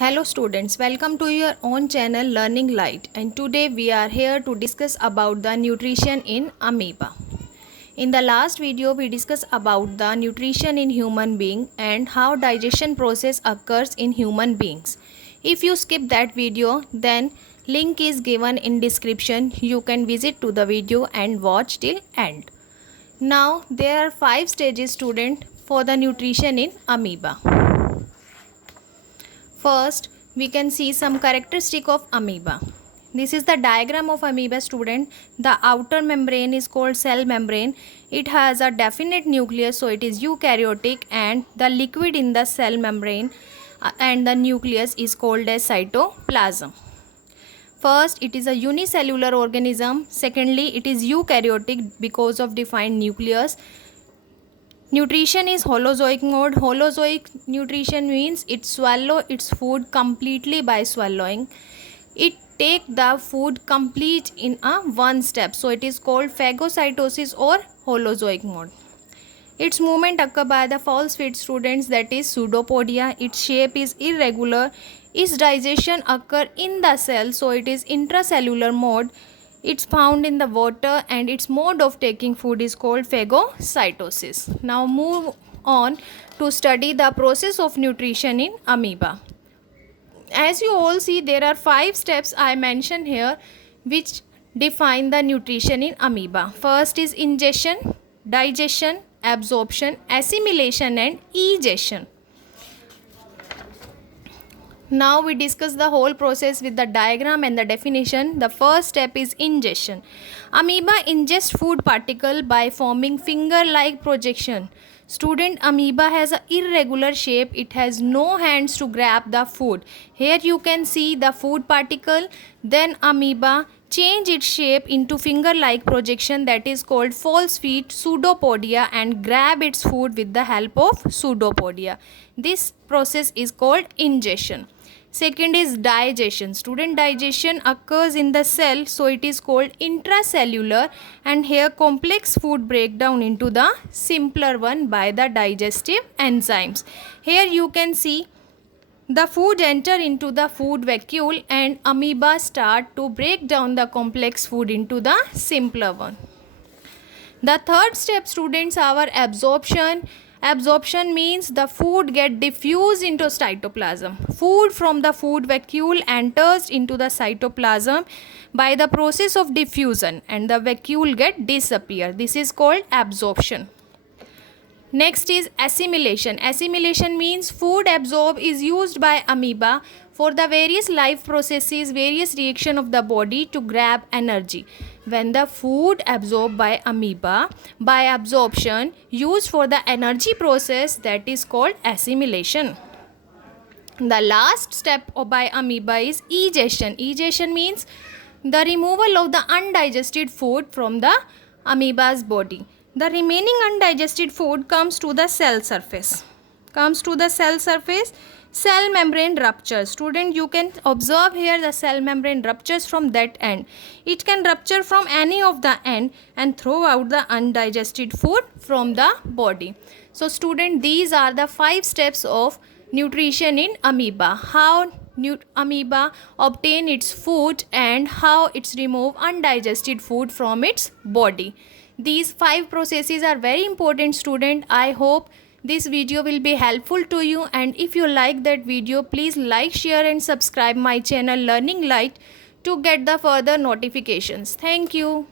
Hello students, welcome to your own channel Learning Light, and today we are here to discuss about the nutrition in amoeba. In the last video we discussed about the nutrition in human being and how digestion process occurs in human beings. If you skip that video, then link is given in description. You can visit to the video and watch till end. Now there are 5 stages student for the nutrition in amoeba. First, we can see some characteristic of amoeba. This is the diagram of amoeba student. The outer membrane is called cell membrane. It has a definite nucleus, so it is eukaryotic, and the liquid in the cell membrane and the nucleus is called as cytoplasm. First, it is a unicellular organism. Secondly, it is eukaryotic because of defined nucleus. Nutrition is holozoic mode. Holozoic nutrition means it swallow its food completely by swallowing. It take the food complete in a one step. So it is called phagocytosis or holozoic mode. Its movement occur by the false feet students, that is pseudopodia. Its shape is irregular. Its digestion occur in the cell, so it is intracellular mode. It's found in the water and its mode of taking food is called phagocytosis. Now move on to study the process of nutrition in amoeba. As you all see, there are 5 steps I mentioned here which define the nutrition in amoeba. First is ingestion, digestion, absorption, assimilation and egestion. Now we discuss the whole process with the diagram and the definition. The first step is ingestion. Amoeba ingest food particle by forming finger-like projection. Student, amoeba has an irregular shape. It has no hands to grab the food. Here you can see the food particle. Then amoeba change its shape into finger-like projection, that is called false feet, pseudopodia, and grab its food with the help of pseudopodia. This process is called ingestion. Second is digestion. Student, digestion occurs in the cell, so it is called intracellular, and here complex food break down into the simpler one by the digestive enzymes. Here you can see the food enter into the food vacuole and amoeba start to break down the complex food into the simpler one. The third step students, our absorption. Absorption means the food get diffused into cytoplasm. Food from the food vacuole enters into the cytoplasm by the process of diffusion and the vacuole get disappear. This is called absorption. Next is assimilation. Assimilation means food absorbed is used by amoeba for the various life processes, various reaction of the body to grab energy. When the food absorbed by amoeba by absorption used for the energy process, that is called assimilation. The last step by amoeba is egestion. Egestion means the removal of the undigested food from the amoeba's body. The remaining undigested food comes to the cell surface. Cell membrane ruptures. Student, you can observe here the cell membrane ruptures from that end. It can rupture from any of the end and throw out the undigested food from the body. So student, these are the 5 steps of nutrition in amoeba. How amoeba obtain its food and how it's remove undigested food from its body. These 5 processes are very important student. I hope this video will be helpful to you, and if you like that video, please like, share and subscribe my channel Learning Light to get the further notifications. Thank you.